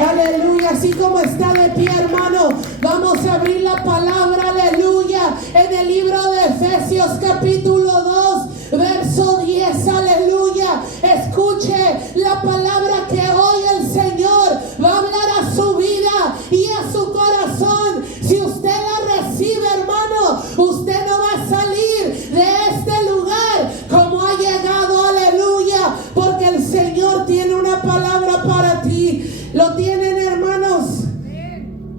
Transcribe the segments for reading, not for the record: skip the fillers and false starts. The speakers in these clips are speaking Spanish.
Aleluya. Así como está de pie, hermano, vamos a abrir la palabra, aleluya, en el libro de Efesios capítulo 2, verso 10, aleluya. Escuche la palabra que hoy el Señor va a hablar a su vida y a su corazón. Si usted la recibe, hermano, usted no va a salir de este lugar como ha llegado, aleluya, porque el Señor tiene una palabra para ti. ¿Lo tienen, hermanos?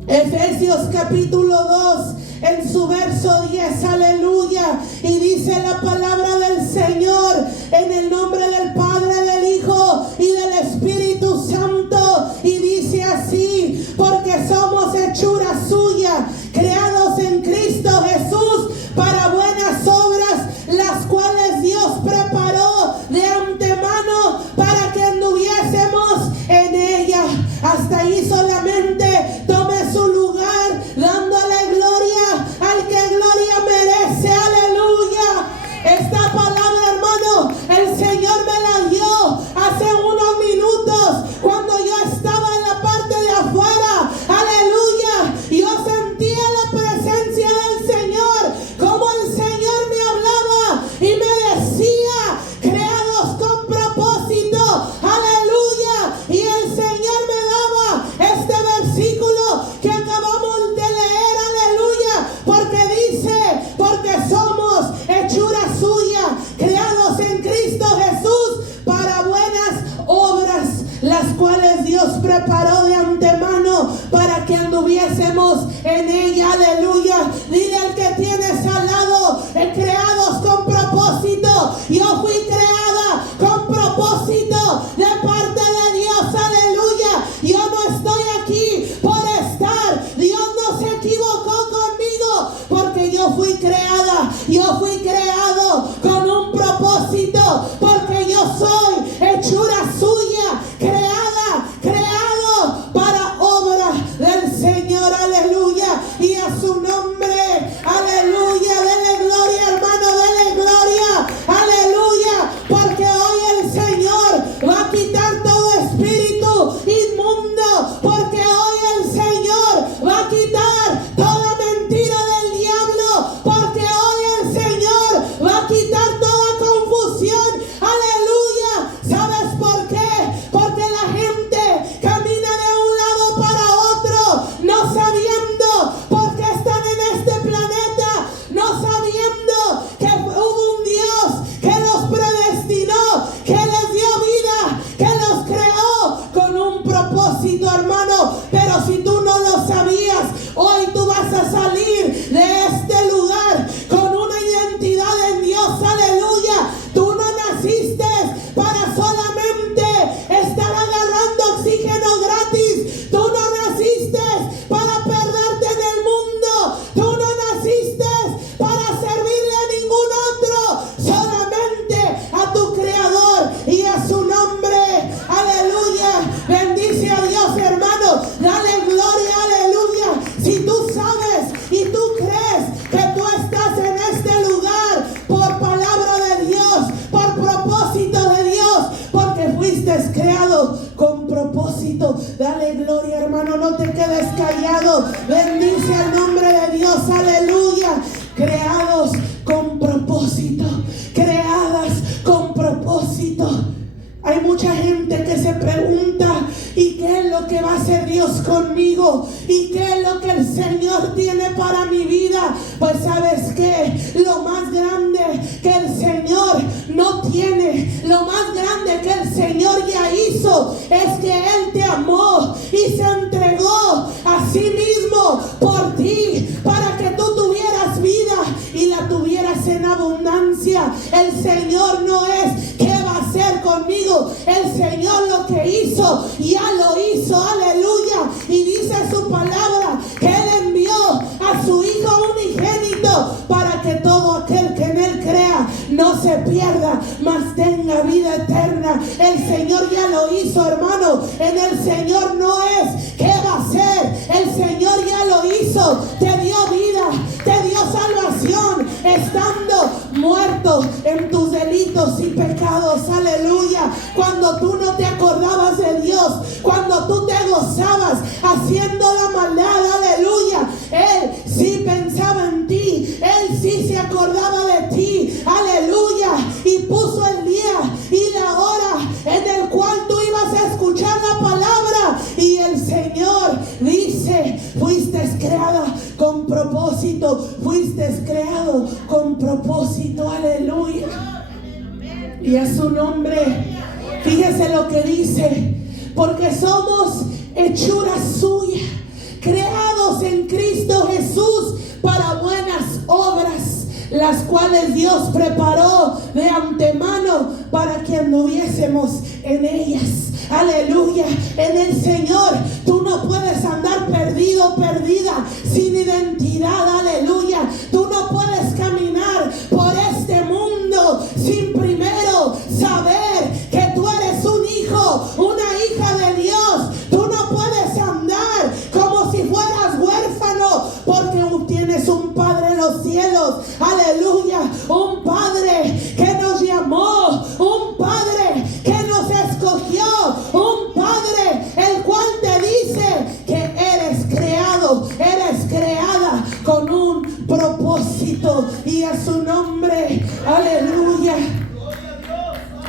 Efesios capítulo 2, en su verso 10, aleluya. Y dice la palabra del Señor, en el nombre del Padre, del Hijo y del Espíritu Santo. Y dice así: porque somos hechura suya, creados en Cristo Jesús para buenas obras, las cuales Dios preparó de antemano para que anduviésemos en ella. Hasta ahí solamente. Tome su lugar dándole gloria al que gloria merece. Aleluya. Esta palabra, hermano, el Señor me la dio hace unos minutos cuando yo estaba en la parte de afuera. Aleluya. Yo sentía la presencia del Señor, como el Señor me hablaba y me decía: creados con propósito. Aleluya. Y el Señor me daba este versículo que acabamos de leer. Aleluya. Porque dice: porque somos hechura suya, creados en Cristo Jesús para buenas obras, las cuales Dios preparó de antemano para que anduviésemos en ella. Aleluya. Dile al que tienes al lado: creados con propósito. Yo fui creada con propósito de parte de Dios. Aleluya. Yo no estoy aquí por estar. Dios no se equivocó conmigo, porque yo fui creada. Yo fui creado con un propósito, porque yo soy hechura suya, creado para obra del Señor. Aleluya. Y a su nombre, aleluya, dele gloria, hermano, dele gloria. Aleluya. Porque hoy el Señor va a quitar todo espíritu inmundo, porque hoy el Señor va a quitar toda mentira del diablo, porque hoy el Señor va a quitar toda confusión. Aleluya. ¿Sabes por qué? Porque la gente camina de un lado para otro, no sabiendo por qué están en este planeta, no sabiendo que hubo un Dios que los predestinó, que les dio vida, que los creó con un propósito, hermano. Pero si tú no lo sabías, hoy tú vas a salir de este lugar con una identidad en Dios. Aleluya. Tú no naciste para solamente estar agarrando oxígeno gratis. Tú no naciste para perderte en el mundo. Tú no naciste para servirle a ningún otro, solamente a tu Creador y a su nombre. Aleluya. Bendice a Dios, hermano. Dale gloria. Aleluya. Si tú sabes y tú crees que tú estás en este lugar por palabra de Dios, por propósito de Dios, porque fuiste creado con propósito, dale gloria, hermano. No te quedes callado. Bendice el nombre de Dios. Aleluya. Creados con propósito, creadas con propósito. Hay mucha gente que se pregunta: ¿y qué es lo que va a hacer Dios conmigo? ¿Y qué es lo que el Señor tiene para mi vida? Pues ¿sabes qué? Lo más grande que el Señor no tiene, lo más grande que el Señor ya hizo, es que Él te amó y se entregó a sí mismo por ti, para que tú tuvieras vida y la tuvieras en abundancia. El Señor no es ¿qué va a hacer conmigo? El Señor lo que hizo, ya lo hizo. Aleluya. Y dice su palabra que Él envió a su Hijo unigénito para que todo aquel que en Él crea no se pierda, mas tenga vida eterna. El Señor ya lo hizo, hermano. En el Señor no es ¿qué va a hacer? El Señor ya lo hizo. Te dio vida, te dio salvación, estando muerto en tus delitos y pecados. Aleluya. Cuando tú no te acordabas de Dios, cuando tú te gozabas haciendo la maldad, aleluya, Él sí pensaba en ti, Él sí se acordaba de ti, aleluya, y puso el día y la hora en el cual tú ibas a escuchar la palabra. Y el Señor dice: fuiste creada con propósito, fuiste creado con propósito, aleluya. Y a su nombre, fíjese lo que dice: porque somos hechura suya, creados en Cristo Jesús para buenas obras, las cuales Dios preparó de antemano para que anduviésemos en ellas. Aleluya. En el Señor tú no puedes andar perdido, perdida, sin identidad. Aleluya. Tú no puedes caminar por este mundo sin primero saber que tú eres un hijo, una hija de Dios. Tú no puedes andar como si fueras huérfano, porque tienes un Padre en los cielos. Aleluya. Un Padre que nos llamó, un Padre que nos escogió, un Padre el cual te dice que eres creado, eres creada con un propósito. Y a su nombre, aleluya.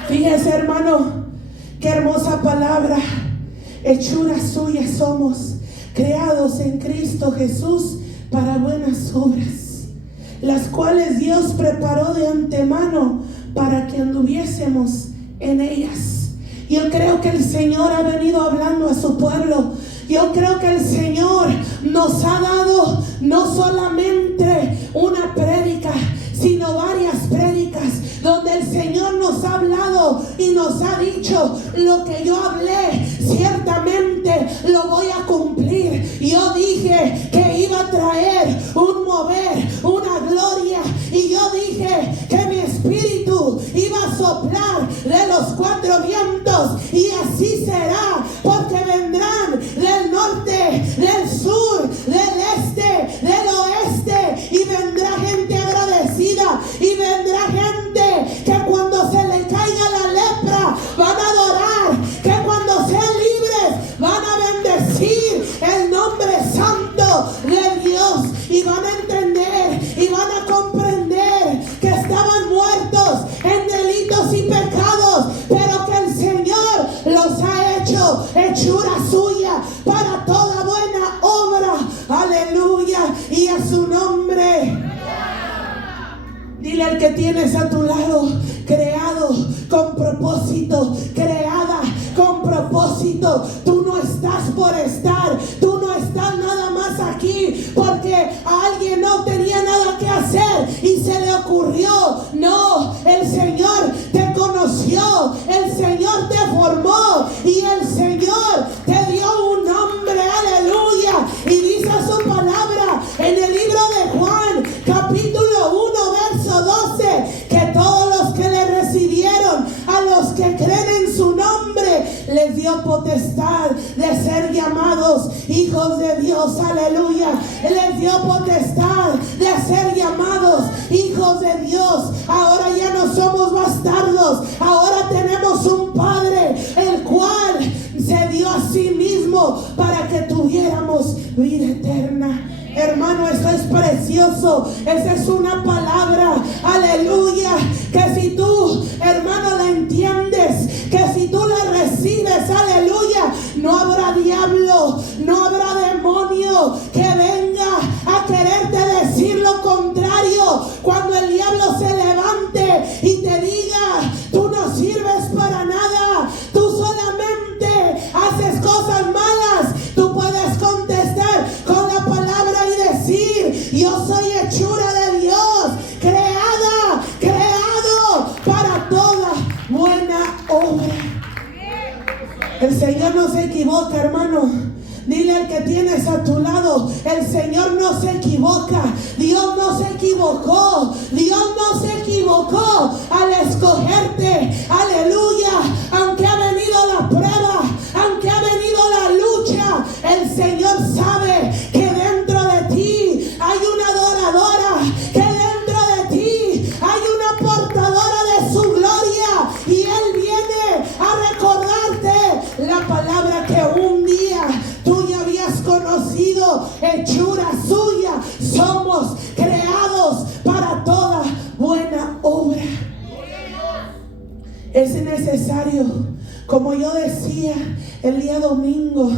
Fíjese, hermano, qué hermosa palabra. Hechura suya somos, creados en Cristo Jesús para buenas obras, las cuales Dios preparó de antemano para que anduviésemos en ellas. Yo creo que el Señor ha venido hablando a su pueblo. Yo creo que el Señor nos ha dado no solamente una prédica, sino varias prédicas, donde el Señor nos ha hablado y nos ha dicho: lo que yo hablé, ciertamente lo voy a cumplir. Yo dije que iba a traer un mover, una gloria, y yo dije que mi espíritu iba a soplar de los cuatro vientos, y así será, porque vendrán del norte, del sur, del este, del oeste, y vendrá gente agradecida, y vendrá gente que cuando se le caiga la lepra van a adorar, que cuando sean libres van a bendecir el nombre santo de Dios, y van a entender y van a comprender que estaban muertos en delitos y pecados, pero que el Señor los ha hecho hechura suya para toda buena obra. Aleluya. Y a su nombre, dile al que tienes a tu lado: creado con propósito, creada con propósito. Tú no estás por estar, tú no estás nada más aquí porque a alguien no tenía nada que hacer y se le ocurrió. No, el Señor te conoció, el Señor te formó y el Señor te dio un nombre. Aleluya. Y dice su palabra en el libro de Juan, capítulo 1, verso 12, que todos los que le recibieron, a los que creen en su nombre, les dio potestad de ser llamados hijos de Dios. Aleluya. Les dio potestad de ser llamados hijos de Dios. Ahora ya no somos bastardos, ahora tenemos un Padre el cual se dio a sí mismo para que tuviéramos vida eterna. Hermano, eso es precioso. Esa es una palabra, aleluya, que si tú, hermano, la entiendes, que si tú la recibes, aleluya, no habrá diablo, no habrá demonio que venga a quererte decir lo contrario. Cuando el diablo se levante y te diga: tú no sirves para nada, tú solamente haces cosas malas, tú puedes contestar con la palabra y decir: yo soy hechura de Dios, creado para toda buena obra. El Señor no se equivoca, hermano. Dile al que tienes a tu lado: el Señor no se equivoca. Dios no se equivocó. Dios no se equivocó al escogerte. Aleluya. Aunque ha venido la prueba, aunque ha venido la lucha, el Señor sabe que dentro de ti hay una adoradora, que dentro de ti hay una portadora de su gloria, y Él viene a recordarte la palabra que un día el día domingo,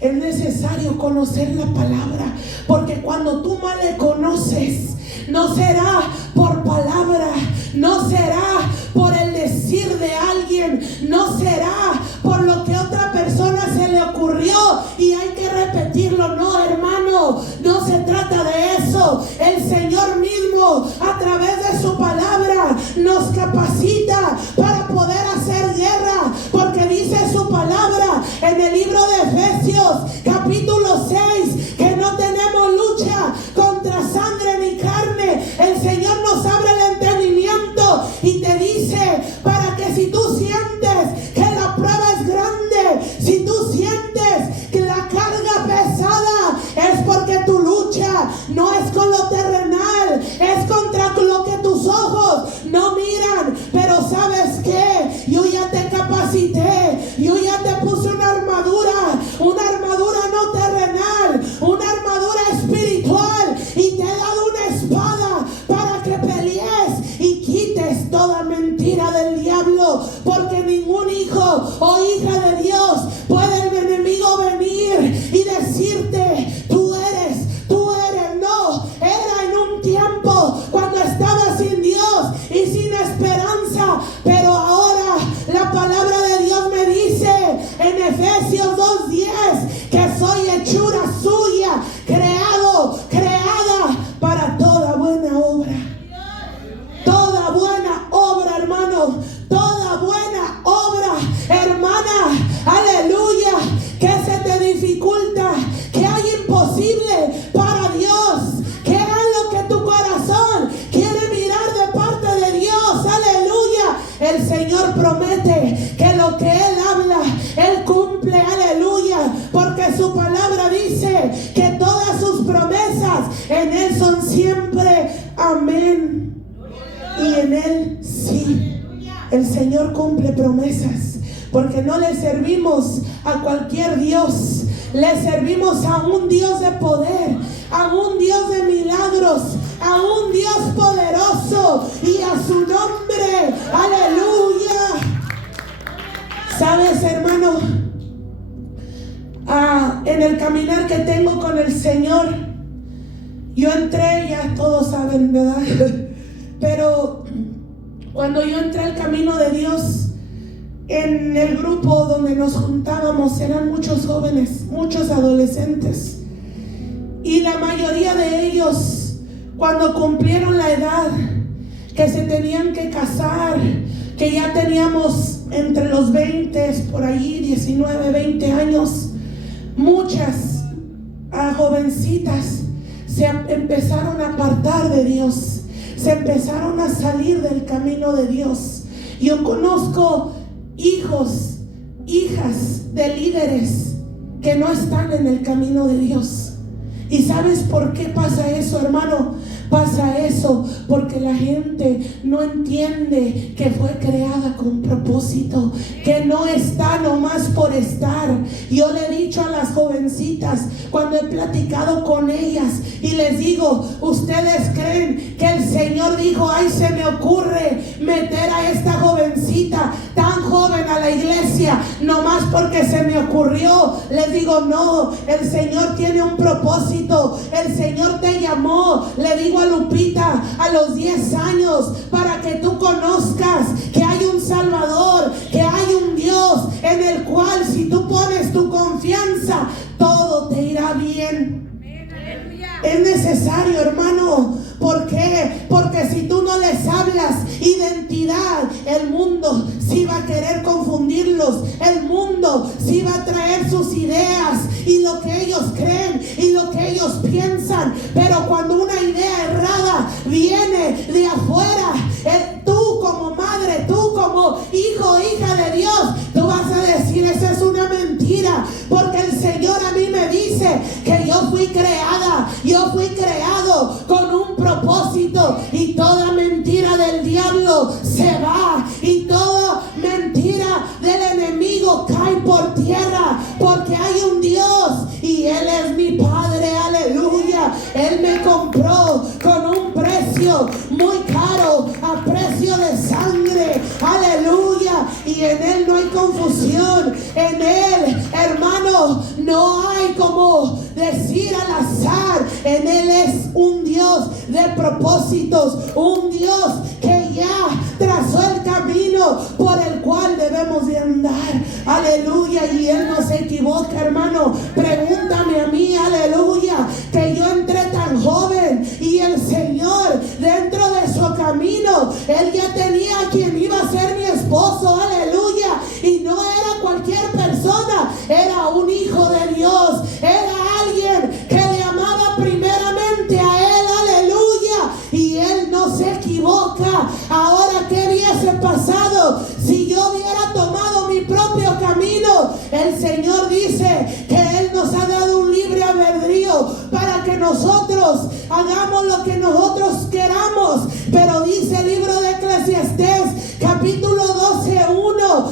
es necesario conocer la palabra, porque cuando tú más le conoces, no será por palabra, no será por el decir de alguien, no será por lo que otra persona se le ocurrió y hay que repetirlo. No, hermano, no se trata de eso. El Señor mismo, a través de su palabra, nos capacita para poder hacer guerra, porque dice su palabra en el libro de Efesios capítulo 6 que no tenemos lucha contra sangre ni carne. El Señor nos abre el entendimiento y te dice, para que si tú sientes que la prueba es grande, si tú sientes que la carga pesada, es porque tu lucha no es con lo terrenal, es contra lo que tus ojos no miran. Pero ¿sabes qué? Yo ya te capacité, yo ya te puse una armadura no terrenal, una armadura espiritual, y te he dado una espada para que pelees y quites toda mentira del diablo, porque ningún hijo o hija de Dios puede el enemigo venir y decirte, tú eres, no. Era en un tiempo cuando estaba sin Dios y sin esperanza, pero ahora la palabra de Dios me dice en Efesios 2:10 que soy hechura suya, creada para toda buena obra. Toda buena obra, hermano, toda buena obra, hermana, aleluya. Que se te dificulta, que hay imposible para Dios, que es lo que tu corazón quiere mirar de parte de Dios, aleluya. El Señor promete que lo que Él habla, Él cumple, aleluya, porque su palabra dice que todas sus promesas en Él son siempre amén y en Él sí. El Señor cumple promesas, porque no le servimos a cualquier Dios, le servimos a un Dios de poder, a un Dios de milagros, a un Dios poderoso, y a su nombre, aleluya. ¿Sabes, hermano? En el caminar que tengo con el Señor, yo entré, ya todos saben, ¿verdad? Pero cuando yo entré al camino de Dios, en el grupo donde nos juntábamos eran muchos jóvenes, muchos adolescentes, y la mayoría de ellos, cuando cumplieron la edad que se tenían que casar, que ya teníamos entre los 20, por ahí 19, 20 años, muchas jovencitas se empezaron a apartar de Dios, se empezaron a salir del camino de Dios. Yo conozco hijos, hijas de líderes que no están en el camino de Dios. ¿Y sabes por qué pasa eso, hermano? Pasa eso porque la gente no entiende que fue creada con propósito, que no está nomás por estar. Yo le he dicho a las jovencitas cuando he platicado con ellas y les digo, ¿ustedes creen que el Señor dijo, ay, se me ocurre meter a esta jovencita tan joven a la iglesia nomás porque se me ocurrió? Les digo, no, el Señor tiene un propósito. El Señor te llamó, le digo a Lupita, a los 10 años, para que tú conozcas que hay un Salvador, que hay un Dios en el cual si tú pones tu confianza, todo te irá bien. Es necesario, hermano. ¿Por qué? Porque si tú no les hablas identidad, el mundo sí va a querer confundirlos. El mundo sí va a traer sus ideas y lo que ellos creen y lo que ellos piensan. Pero cuando una idea errada viene de afuera, tú como madre, tú como hijo, hija de Dios, tú vas a decir, esa es una mentira. Porque el Señor a mí me dice que yo fui creada, yo fui creado con un propósito, y toda mentira del diablo se va y toda mentira del enemigo cae por tierra, porque hay un Dios y Él es mi Padre, aleluya. Él me compró con un precio muy caro, a precio de sangre, aleluya, y en Él no hay confusión, en Él no hay como decir al azar. En Él es un Dios de propósitos, un Dios que ya trazó el camino por el cual debemos de andar. Aleluya. Y Él no se equivoca, hermano. Pregúntame a mí, aleluya, que yo entré tan joven y el Señor dentro de su camino, Él ya tenía a quien iba a ser mi esposo, aleluya. Y no era cualquier persona, era un hijo de Dios, era alguien que le amaba primeramente a Él, aleluya. Y Él no se equivoca. Ahora, ¿qué hubiese pasado si yo hubiera tomado mi propio camino? El Señor dice que Él nos ha dado un libre albedrío para que nosotros hagamos lo que nosotros queramos. Pero dice el libro de Eclesiastés, capítulo 12:1,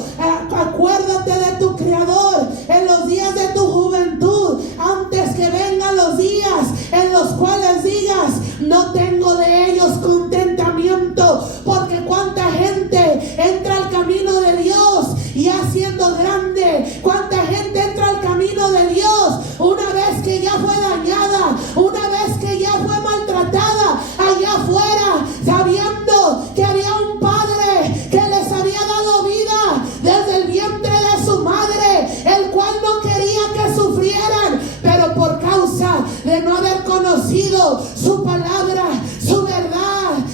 acuérdate de tu Creador en los días de tu juventud, antes que vengan los días en los cuales digas, no tengo de ellos contentamiento. Porque cuánta gente entra al camino de Dios ya siendo grande, cuánta gente entra al camino de Dios una vez que ya fue dañada, una vez que ya fue maltratada allá afuera, sabiendo que había un padre que les había dado vida desde el vientre de su madre, el cual no quería que sufrieran, pero por causa de no haber conocido su palabra, su verdad,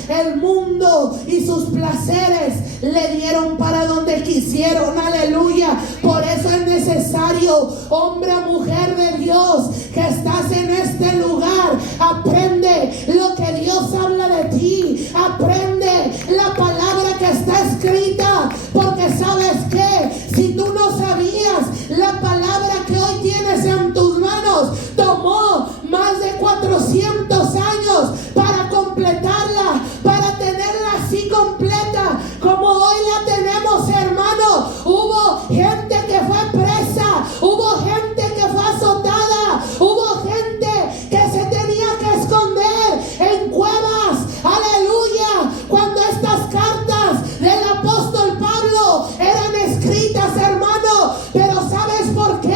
el mundo y sus placeres le dieron para donde quisieron, aleluya. Por eso es necesario, hombre o mujer de Dios, que estás en este lugar, aprende lo que Dios habla de ti, aprende la palabra que está escrita, porque sabes que si tú no sabías, la palabra que hoy tienes en tus manos tomó más de 400 años para completarla, para tenerla así completa como hoy la tenemos, hermano. Hubo gente que fue presa, hubo gente que fue azotada, hubo gente que se tenía que esconder en cuevas, aleluya, cuando estas cartas del apóstol Pablo eran escritas, hermano. Pero ¿sabes por qué?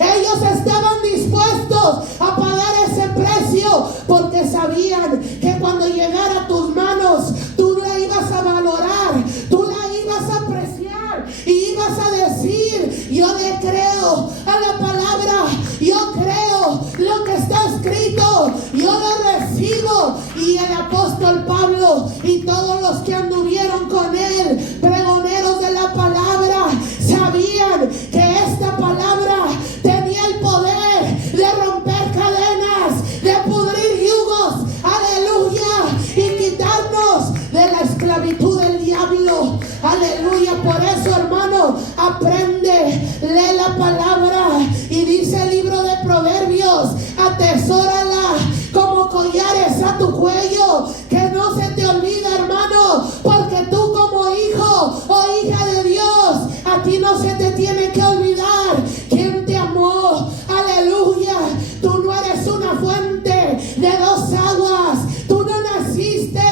Ellos estaban dispuestos a pagar ese precio, porque sabían que cuando llegara a tus manos, tú la ibas a valorar, tú la ibas a apreciar y ibas a decir, yo le creo a la palabra, yo creo lo que está escrito, yo lo recibo. Y el apóstol Pablo y todos los que anduvieron con él, pregoneros de la palabra, sabían que esta palabra tenía el poder de romper cadenas, de pudrir yugos, aleluya, y quitarnos de la esclavitud del diablo, aleluya. Por eso, hermano, aprende, lee la palabra, y dice el libro de Proverbios, atesórala como collares a tu cuello, que no se te olvida, hermano, porque tú como hijo o hija de Dios, a ti no se te tiene que olvidar quién te amó, aleluya. Tú no eres una fuente de dos aguas, tú no naciste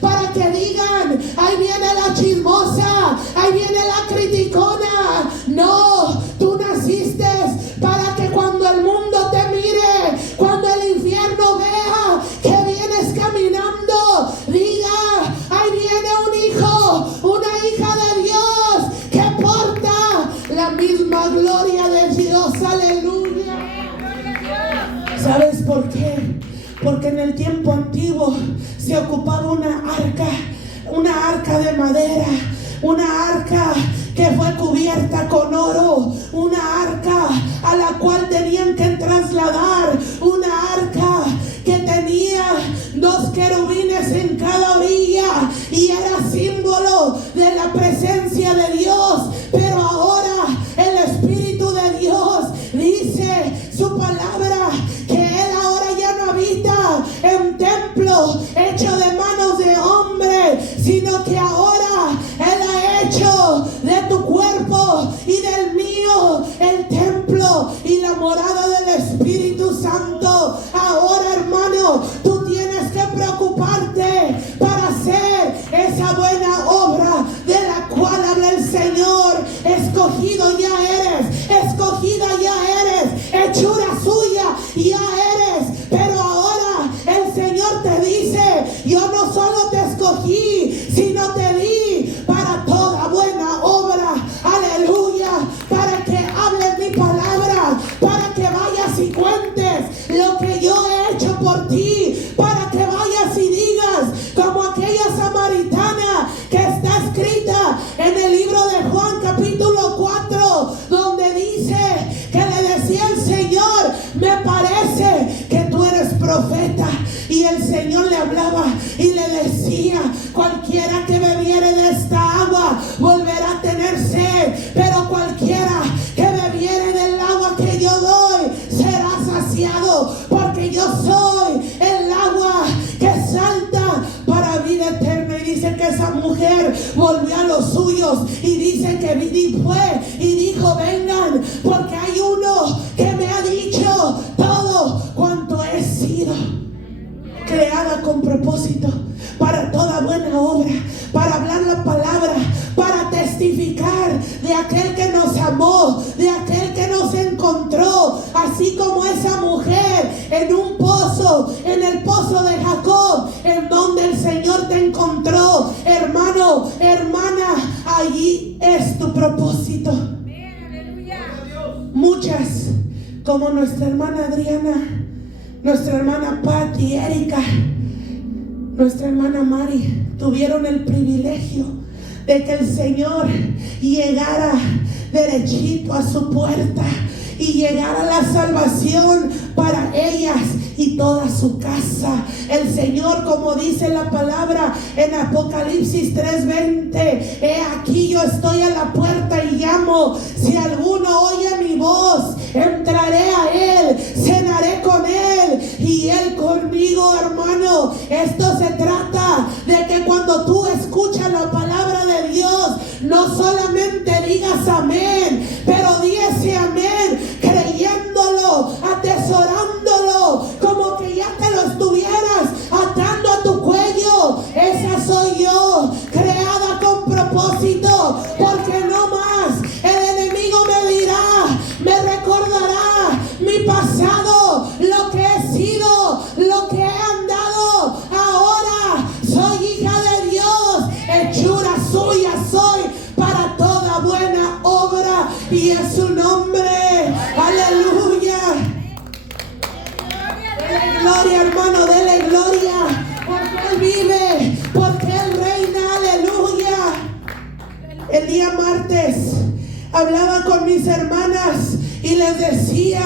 para que digan, ahí viene la chismosa, ahí viene la criticona. No, tú naciste para que cuando el mundo te mire, cuando el infierno vea que vienes caminando, diga, ahí viene un hijo, una hija de Dios que porta la misma gloria de Dios, aleluya. ¿Sabes por qué? Porque en el tiempo antiguo se ocupaba una arca de madera, una arca que fue cubierta con oro, una arca a la cual tenían que trasladar, una arca que tenía 2 querubines en cada orilla y era símbolo de la presencia de Dios. Pero ahora el Espíritu de Dios dice su palabra que Él ahora ya no habita en templo hecho de manos de hombre, sino que ahora Él ha hecho de tu cuerpo y del mío el templo y la morada del Espíritu Santo. Ahora, hermano, tú tienes que preocuparte para hacer esa buena obra de la cual habla el Señor. Escogido ya eres, escogida ya eres, y cuentes lo que yo he hecho por ti, para que vayas y digas como aquella samaritana que está escrita en el libro de Juan capítulo 4, donde dice que le decía el Señor: me parece que tú eres profeta. Y el Señor le hablaba y le decía: cualquiera que bebiere de esta agua volverá a tener sed, pero cualquiera que bebiere del agua que yo doy será saciado, porque yo soy el agua que salta para vida eterna. Y dice que esa mujer volvió a los suyos y dice que fue y dijo: vengan, porque hay uno que me ha dicho todo cuanto he sido. Creada con propósito para toda buena obra, para hablar la palabra, para testificar de aquel que nos amó, de aquel que nos encontró, así como esa mujer en un pozo, en el pozo de Jacob, en donde el Señor te encontró. Hermano, hermana, allí es tu propósito. Muchas, como nuestra hermana Adriana, nuestra hermana Patti, Erika, nuestra hermana Mari, tuvieron el privilegio de que el Señor llegara derechito a su puerta y llegara la salvación para ellas y toda su casa. El Señor, como dice la palabra en Apocalipsis 3:20: he aquí yo estoy a la puerta y llamo. Si alguno oye mi voz, entraré a él, cenaré con él y él conmigo. Hermano, esto se trata de que cuando tú escuchas la palabra de Dios, no solamente digas amén, pero di ese amén creyéndolo, atesorándolo, como que ya te lo estuvieras atando a tu cuello. Esa soy yo, creada con propósito, porque no más el enemigo me dirá, me recordará mi pasado, lo que he sido, lo que he andado. Ahora soy hija de Dios, hechura suya soy para toda buena obra, y es su nombre. Aleluya. Dele gloria, hermano, dele gloria, porque Él vive, porque Él reina. Aleluya. El día martes hablaba con mis hermanas y les decía: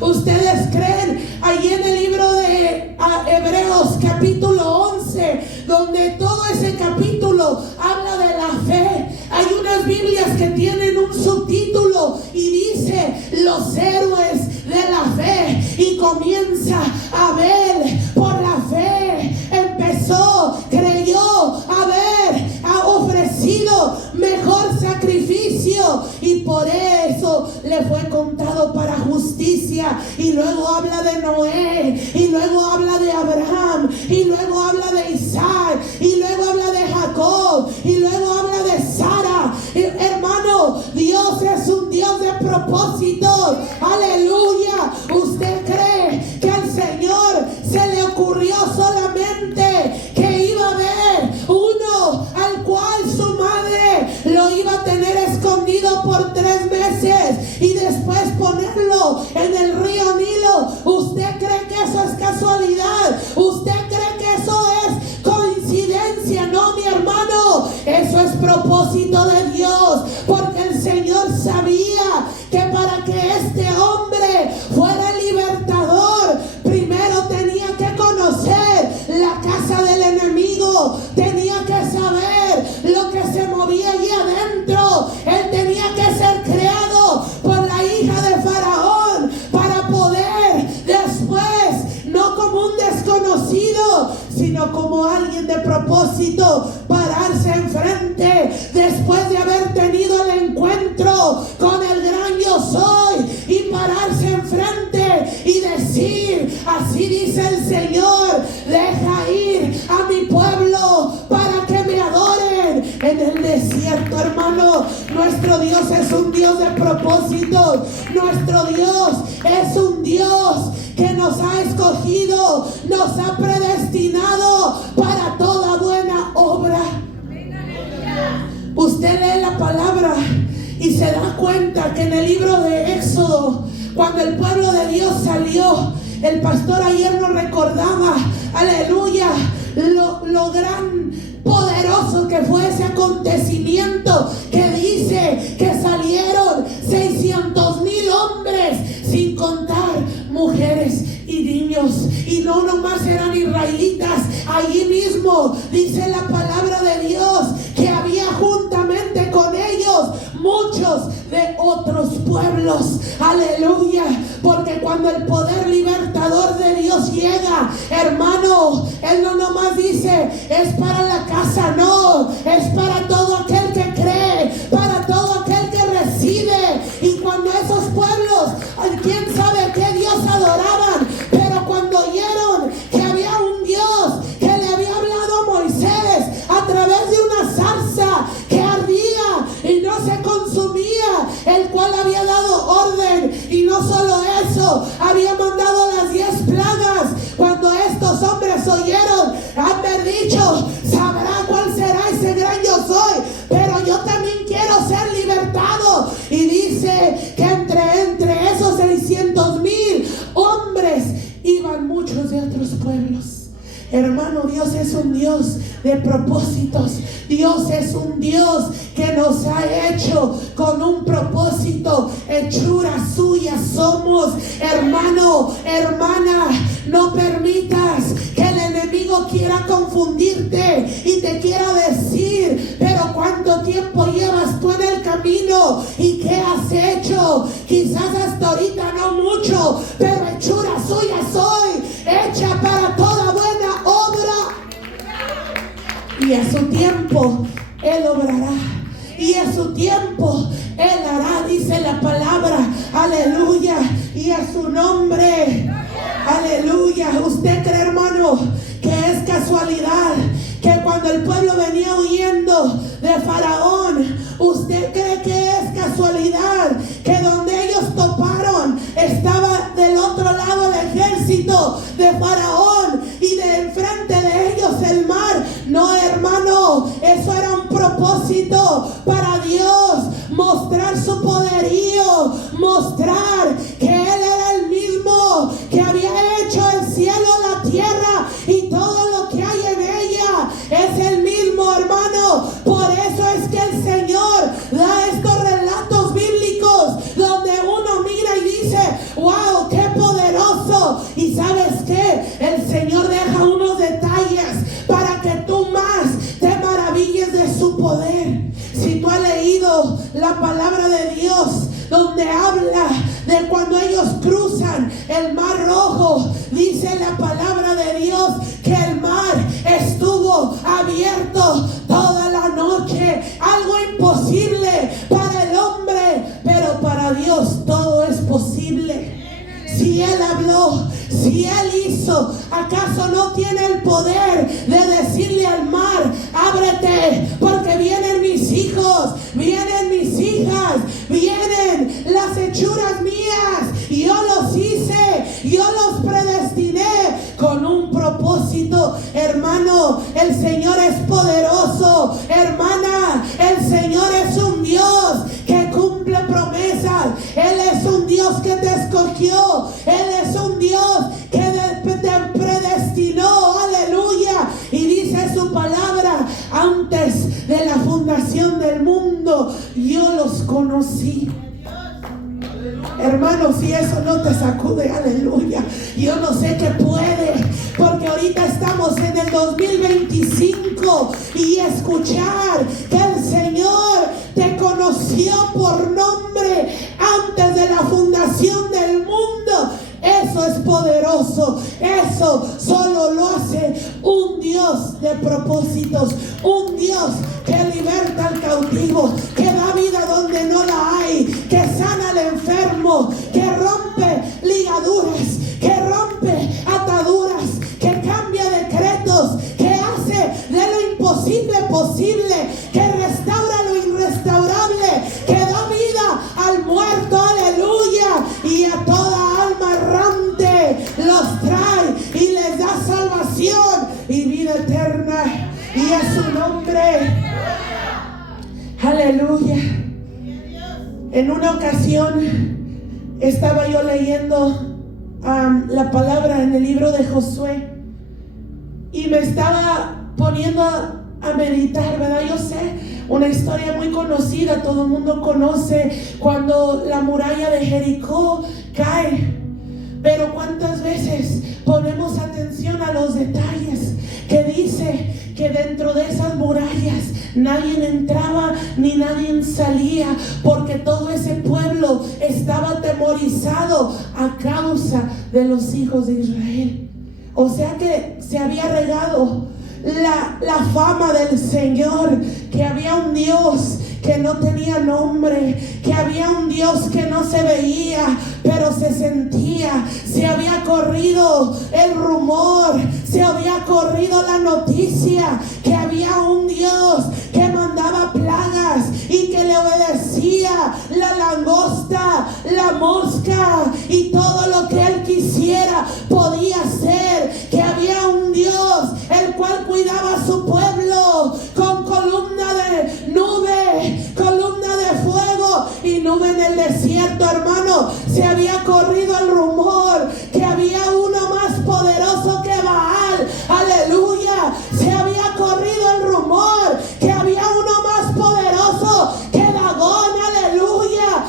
¿ustedes creen? Allí en el libro de Hebreos capítulo 11, donde todo ese capítulo habla de la fe, hay unas Biblias que tienen un subtítulo y dice: los héroes de la fe. Y comienza Abel, por la fe empezó, creyó haber ofrecido mejor sacrificio y por eso le fue contado para justicia. Y luego habla de Noé, y luego habla de Abraham, y luego habla de Isaac, y luego habla de Jacob, y luego habla de Sara. Hermano, Dios es un Dios de propósitos. Aleluya. ¿Usted cree que al Señor se le ocurrió solamente que iba a haber uno al cual su madre lo iba a tener escondido por 3 meses y después ponerlo en el río Nilo? ¿Usted cree que eso es casualidad? ¿Usted cree que eso es coincidencia? No, mi hermano, eso es propósito de Dios, porque el Señor sabía que para que este hombre fuera libertador, primero tenía que conocer la casa del enemigo, tenía que saber lo que se movía allí adentro. Él tenía que ser creado por la hija de Faraón para poder después, no como un desconocido, sino como alguien de propósito, pararse enfrente después de haber tenido el encuentro con el gran yo soy, y pararse enfrente y decir: así dice el Señor, deja ir a mi pueblo para que me adoren en el desierto. Hermano, nuestro Dios es un Dios de propósitos. Nuestro Dios es un Dios que nos ha escogido, nos ha predestinado para toda buena obra. Usted lee la palabra y se da cuenta que en el libro de Éxodo Cuando el pueblo de Dios salió, el pastor ayer nos recordaba, aleluya, lo gran poderoso que fue ese acontecimiento, que dice que salieron 600,000 hombres, sin contar mujeres y niños. Y no nomás eran israelitas, allí mismo dice la palabra de Dios que había juntamente con ellos muchos de otros pueblos, aleluya, porque cuando el poder libertador de Dios llega, hermano, Él no nomás dice es para la casa, no, es para todo aquel que cree, para todo aquel que recibe. Y cuando esos pueblos, quién sabe qué Dios adoraban, pero cuando oyeron que había un Dios que le había hablado a Moisés a través de una zarza que ardía y no se consumía, el cual había dado orden, y no solo eso, había mandado las 10 plagas. Cuando estos hombres oyeron, han dicho, sabrá cuál será ese gran yo soy, pero yo también quiero ser libertado. Y dice que entre esos 600,000 hombres iban muchos de otros pueblos. Hermano, Dios es un Dios de propósitos. Dios es un Dios que nos ha hecho con un propósito. Hechura suya somos. Hermano, hermana, no permitas que el enemigo quiera confundirte y te quiera decir, pero ¿cuánto tiempo llevas tú en el camino? ¿Y qué has hecho? Quizás hasta ahorita no mucho, pero hechura suya soy, hecha para toda buena obra. Y a su tiempo Él obrará, y a su tiempo Él hará, dice la palabra, aleluya, y a su nombre, aleluya. ¿Usted cree, hermano, que es casualidad que cuando el pueblo venía huyendo de Faraón, usted cree que es casualidad que donde ellos toparon estaba del otro lado el ejército de Faraón y de enfrente de ellos el mar? No, hermano, eso era un propósito para Dios, mostrar su poderío, mostrar que Él era el mismo que había hecho el cielo, la tierra y todo lo que hay en ella. Es el mismo, hermano. Por eso es que el Señor da estos relatos bíblicos donde uno mira y dice, wow, qué poderoso. Y ¿sabes qué? El Señor deja unos detalles para que tú más te maravilles de su poder. Si tú has leído la palabra de Dios, donde habla de cuando ellos cruzan el mar rojo, dice la palabra de Dios que el mar estuvo abierto toda la noche. Algo imposible para el hombre, pero para Dios todo es posible. Si Él habló, si Él hizo, ¿acaso no tiene el poder de decirle al mar, ábrete, porque vienen mis hijos, vienen mis hijas, vienen las hechuras mías? Yo los hice, yo los predestiné con un propósito. Hermano, el Señor es poderoso. Hermana, el Señor es un Dios que cumple promesas. Él es un Dios que te escogió. Él es un Dios que te predestinó, aleluya. Y dice su palabra, antes de la fundación del mundo yo los conocí. Hermano, si eso no te sacude, aleluya, yo no sé qué puede, porque ahorita estamos en el 2025 y escuchar que el Señor te conoció por nombre antes de la fundación del mundo, eso es poderoso. Eso solo lo hace un Dios de propósitos, un Dios que liberta al cautivo, que da vida donde no la hay, que sana al enfermo, que rompe ligaduras, que rompe ataduras, que cambia decretos, que hace de lo imposible posible, que restaura lo irrestaurable, que da vida al muerto, aleluya, y a toda alma errante los trae y les da salvación y vida eterna, y a su nombre, aleluya. En una ocasión estaba yo leyendo la palabra en el libro de Josué y me estaba poniendo a meditar, ¿verdad? Yo sé, una historia muy conocida, todo el mundo conoce cuando la muralla de Jericó cae, pero ¿cuántas veces ponemos atención a los detalles que dice que dentro de esas murallas nadie entraba ni nadie salía, porque todo ese pueblo estaba atemorizado a causa de los hijos de Israel? O sea que se había regado la fama del Señor, que había un Dios que no tenía nombre, que había un Dios que no se veía, pero se sentía. Se había corrido el rumor, se había corrido la noticia que había un Dios que mandaba plagas y que le obedecía la langosta, la mosca y todo lo que él quisiera podía hacer, que había un Dios el cual cuidaba a su pueblo con columna de nube, columna de fuego y nube en el desierto, hermano. Se había corrido el rumor que había uno más poderoso que Baal, aleluya. Se había corrido el rumor que había uno más poderoso que Dagón, aleluya.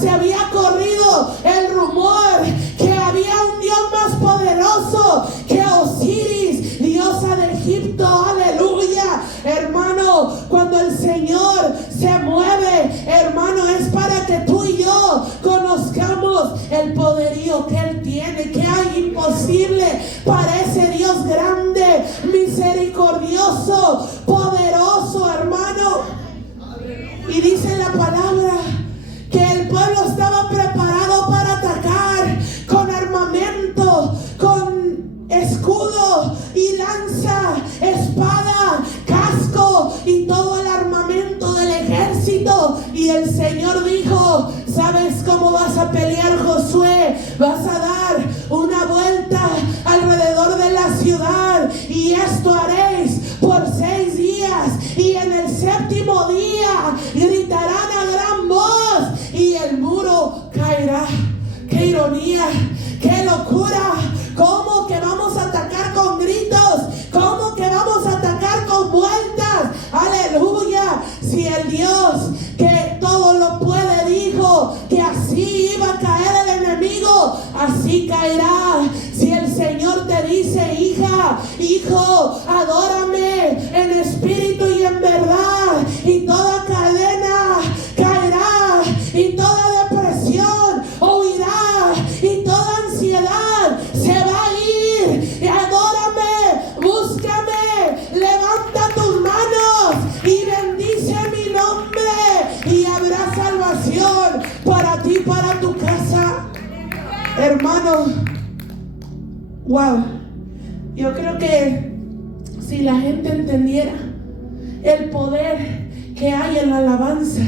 Se había corrido el rumor que había un Dios más poderoso que Osiris, diosa de Egipto, aleluya. Hermano, cuando el Señor se mueve, hermano, es para que tú y yo conozcamos el poderío que Él tiene, que hay imposible para ese Dios grande, misericordioso, poderoso, hermano. Y dice la palabra que el pueblo estaba preparado para atacar con armamento, con escudo y lanza, espada, casco y todo el armamento del ejército. Y el Señor dijo: ¿sabes cómo vas a pelear, Josué? Vas a dar una vuelta alrededor de la ciudad, y esto haréis por 6 días, y en el 7º día gritarán a gran voz y el muro caerá. ¡Qué ironía! ¡Qué locura! ¿Cómo que vamos a atacar con gritos? ¿Cómo que vamos a atacar con vueltas? ¡Aleluya! Si el Dios que todo lo puede dijo que así iba a caer el enemigo, así caerá. Si el Señor te dice: hija, hijo, adórame en espíritu y en verdad, y toda cadena caerá, y toda depresión huirá, y toda ansiedad se va a ir. Y adórame, búscame, levanta tus manos y bendice mi nombre, y habrá salvación para ti, para tu casa. Hermano, wow, yo creo que si la gente entendiera el poder que hay en la alabanza,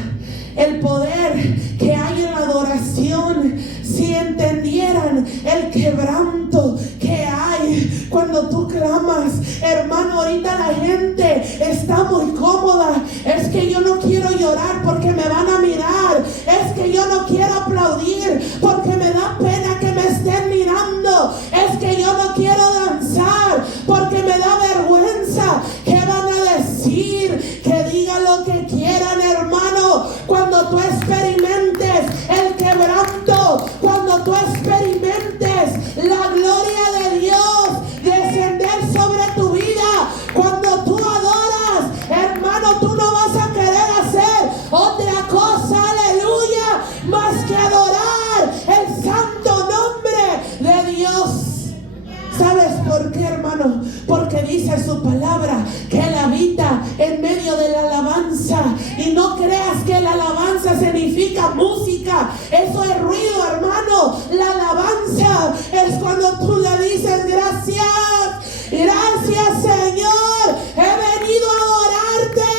el poder que hay en la adoración, si entendieran el quebranto que hay cuando tú clamas, hermano. Ahorita la gente está muy cómoda. Es que yo no quiero llorar porque me van a mirar. Es que yo no quiero aplaudir porque me da pena que me estén mirando. Es que yo no quiero danzar porque me da vergüenza. ¿Qué van a decir? Que digan lo que quieran, hermano. Cuando tú experimentes el quebranto, cuando tú experimentes la gloria de Dios descender sobre tu vida, cuando tú adoras, hermano, tú no vas a querer hacer otra cosa, aleluya, más que adorar el santo nombre de Dios. ¿Sabes por qué, hermano? Porque dice su palabra que Él habita en medio de la alabanza. Y no creas que la alabanza significa música. Eso es ruido, hermano. La alabanza es cuando tú le dices: gracias, gracias, Señor. He venido a adorarte,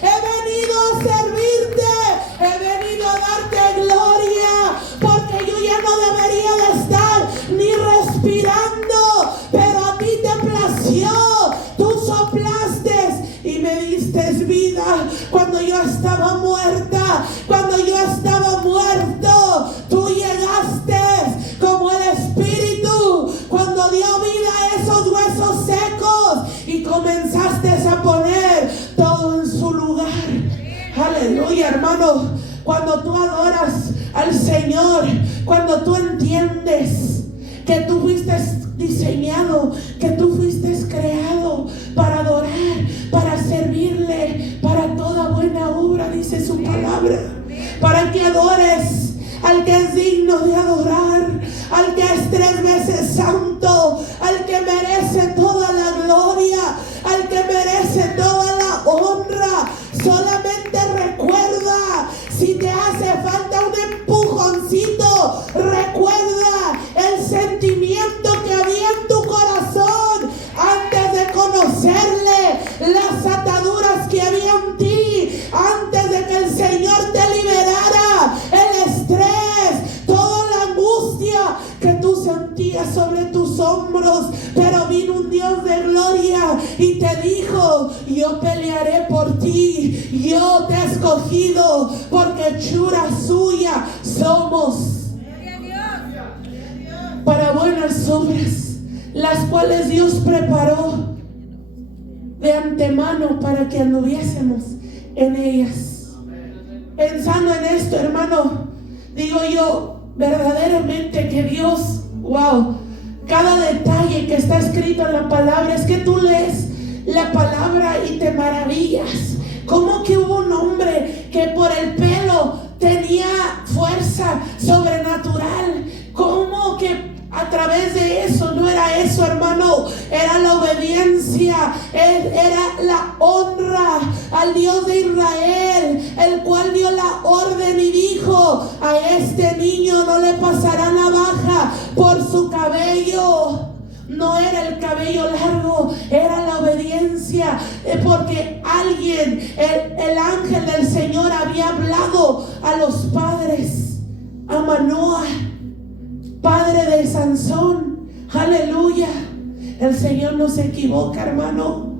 he venido a servirte, he venido a darte gloria, porque yo ya no debería de estar ni respirando, pero a ti te plació. Tú soplaste y me diste vida cuando yo estaba muerta, cuando yo estaba muerto. Tú llegaste comenzaste a poner todo en su lugar. Aleluya, hermano. Cuando tú adoras al Señor, cuando tú entiendes que tú fuiste diseñado, que tú fuiste creado para adorar, para servirle, para toda buena obra, dice su palabra, para que adores al que es digno de adorar, al que es 3 veces santo, al que merece toda la gloria, al que merece toda la honra. Solamente recuerda, si te hace falta un empujoncito, recuerda el sentimiento que había en tu corazón antes de conocerle, las ataduras que había en ti antes de que el Señor te liberara, el estrés, toda la angustia que tú sentías sobre tus hombros. Pero vino un Dios de gloria y te dijo: yo pelearé por ti, yo te he escogido, porque hechura suya somos, para buenas obras, las cuales Dios preparó de antemano para que anduviésemos en ellas. Pensando en esto, hermano, digo yo verdaderamente que Dios, wow, cada detalle que está escrito en la palabra, es que tú lees la palabra y te maravillas. Como que hubo un hombre que por el pelo tenía fuerza sobrenatural. Como que a través de eso, no era eso, hermano, era la obediencia, era la honra al Dios de Israel, el cual dio la orden y dijo: a este niño no le pasará navaja por su cabello. No era el cabello largo, era la obediencia, porque alguien, el ángel del Señor había hablado a los padres, a Manoah, padre de Sansón. Aleluya. El Señor no se equivoca, hermano.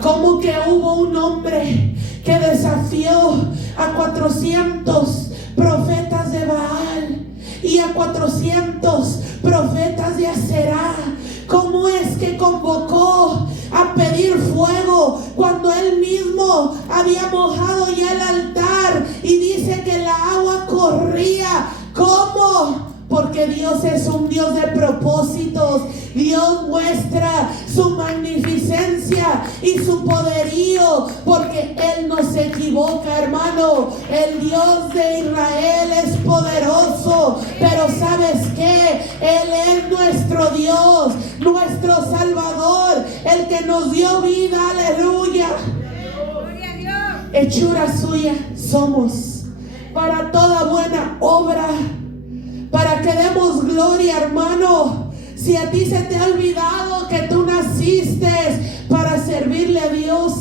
Como que hubo un hombre que desafió a 400 profetas de Baal y a 400 profetas de Aserá. ¿Cómo es que convocó a pedir fuego cuando él mismo había mojado ya el altar y dice que la agua corría? ¿Cómo? Porque Dios es un Dios de propósitos. Dios muestra su magnificencia y su poderío, porque Él no se equivoca, hermano. El Dios de Israel es poderoso, pero ¿sabes qué? Él es nuestro Dios, nuestro Salvador, el que nos dio vida. Aleluya. Hechura suya somos, para toda buena obra, para que demos gloria, hermano. Si a ti se te ha olvidado que tú naciste para servirle a Dios,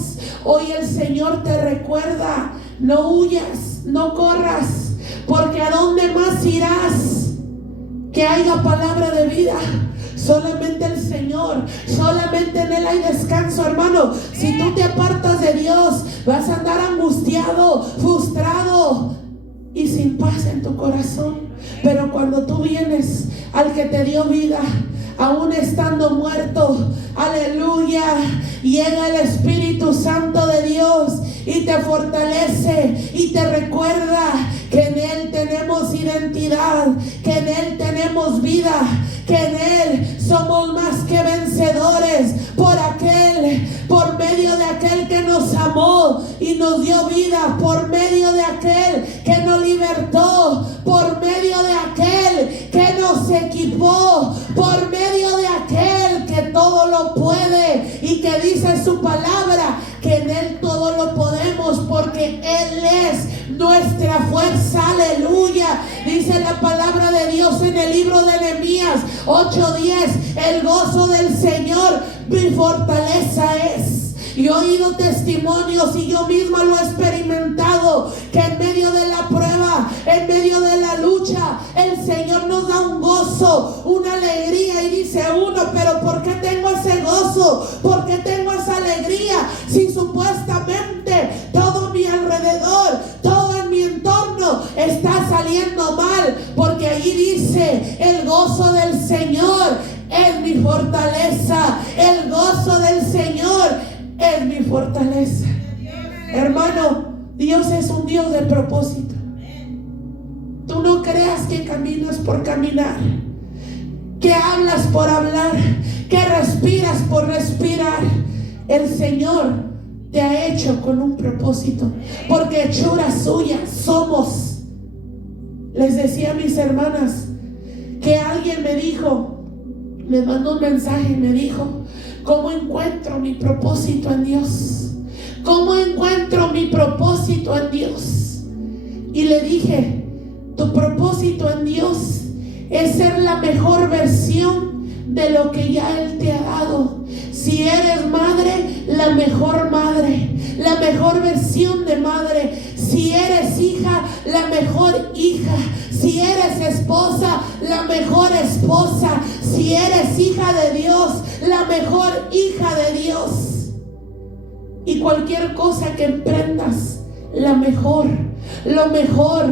hoy el Señor te recuerda: no huyas, no corras, porque ¿a dónde más irás que haya palabra de vida? Solamente el Señor, solamente en Él hay descanso, hermano. Si tú te apartas de Dios, vas a andar angustiado, frustrado y sin paz en tu corazón. Pero cuando tú vienes al que te dio vida, aún estando muerto, aleluya, llega el Espíritu Santo de Dios y te fortalece y te recuerda que en Él tenemos identidad, que en Él tenemos vida, que en Él somos más que vencedores por medio de aquel que nos amó y nos dio vida, por medio de aquel que nos libertó, por medio de aquel que nos equipó, por medio de aquel que todo lo puede y que dice su palabra que en Él todo lo podemos, porque Él es nuestra fuerza. Aleluya. Dice la palabra de Dios en el libro de Nehemías 8:10: el gozo del Señor mi fortaleza es. Y he oído testimonios y yo misma lo he experimentado, que en medio de la prueba, en medio de la lucha, el Señor nos da un gozo, una alegría, y dice uno: pero ¿por qué tengo ese gozo? ¿Por qué tengo esa alegría? Si supuestamente todo a mi alrededor, todo en mi entorno está saliendo mal, porque allí dice: el gozo del Señor es mi fortaleza. El gozo del Señor es mi fortaleza. Hermano, Dios es un Dios de propósito. Tú no creas que caminas por caminar, que hablas por hablar, que respiras por respirar. El Señor te ha hecho con un propósito, porque hechura suya somos. Les decía a mis hermanas que alguien me dijo, me mandó un mensaje y me dijo: ¿cómo encuentro mi propósito en Dios? ¿Cómo encuentro mi propósito en Dios? Y le dije: tu propósito en Dios es ser la mejor versión de lo que ya Él te ha dado. Si eres madre, la mejor versión de madre. Si eres hija, la mejor hija. Si eres esposa, la mejor esposa. Si eres hija de Dios, la mejor hija de Dios. Y cualquier cosa que emprendas, la mejor, lo mejor,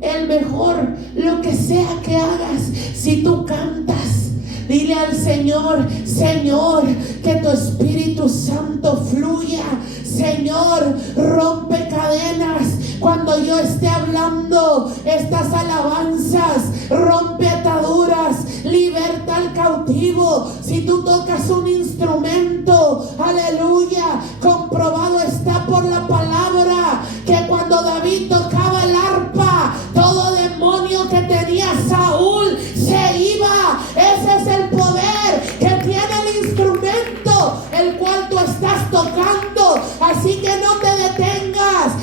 el mejor, lo que sea que hagas. Si tú cantas, dile al Señor: Señor, que tu Espíritu Santo fluya. Señor, rompe cadenas. Cuando yo esté hablando estas alabanzas, rompe ataduras, liberta al cautivo. Si tú tocas un instrumento, aleluya, comprobado está por la palabra que cuando David tocaba el arpa, todo demonio que tenía Saúl se iba. Ese es el poder que tiene el instrumento el cual tú estás tocando. Así que no te detengas.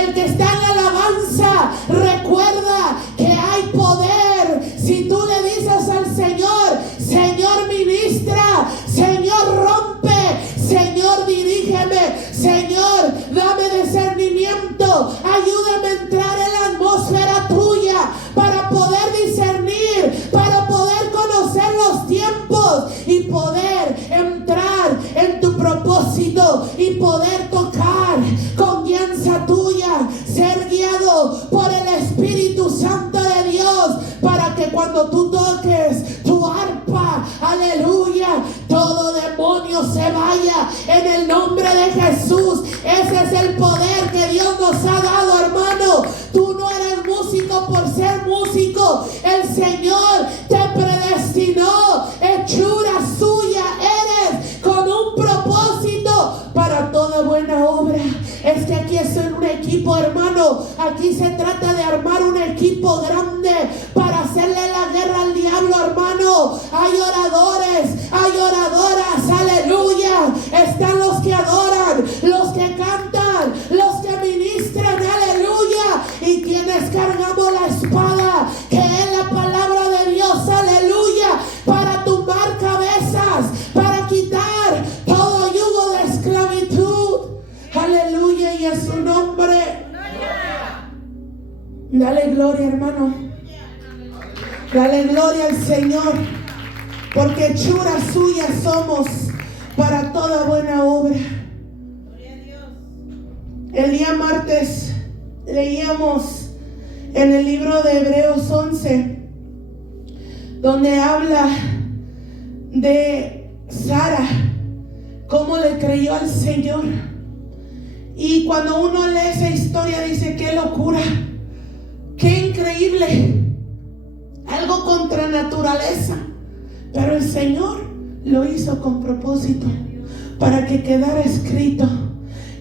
El que está en la alabanza, recuerda que hay poder. Si tú le dices al Señor: Señor, ministra, Señor, rompe, Señor, dirígeme, Señor, dame discernimiento, ayúdame a entrar en la atmósfera tuya para poder discernir, para poder conocer los tiempos y poder entrar en tu propósito y poder tocar con guianza tuya, ser guiado por el Espíritu Santo de Dios, para que cuando tú toques tu arpa, aleluya, todo demonio se vaya en el nombre de Jesús. Ese es el poder que Dios nos ha dado, hermano. Tú no eres músico por ser músico. El Señor te predestinó, hechura suya eres, con un propósito para toda buena obra. Es que aquí es un equipo, hermano. Aquí se trata de armar un equipo grande para hacerle la guerra al diablo, hermano. Hay oradores, hay oradoras, aleluya. Están los que adoran, los que cantan, los que ministran, aleluya. Y quienes cargamos la espada, que es la palabra de Dios, aleluya, para tumbar cabezas, para quitar todo yugo de esclavitud, aleluya, y a su nombre. Dale gloria, hermano. Dale gloria al Señor, porque hechura suya somos para toda buena obra. El día martes leíamos en el libro de Hebreos 11, donde habla de Sara, cómo le creyó al Señor. Y cuando uno lee esa historia dice: qué locura, qué increíble, algo contra naturaleza. Pero el Señor lo hizo con propósito, para que quedara escrito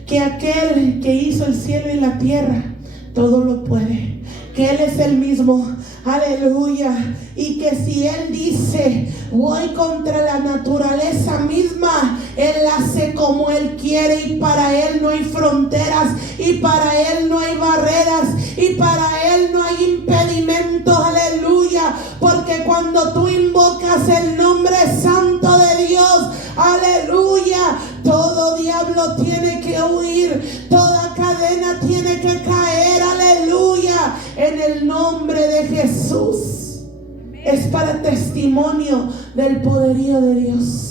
que aquel que hizo el cielo y la tierra todo lo puede, que Él es el mismo, aleluya. Y que si Él dice: voy contra la naturaleza misma, Él hace como Él quiere, y para Él no hay fronteras, y para Él no hay barreras, y para Él no hay impedimentos, aleluya. Porque cuando tú invocas el nombre santo de Dios, aleluya, todo diablo tiene que huir, toda cadena tiene que caer, aleluya, en el nombre de Jesús. Es para testimonio del poderío de Dios.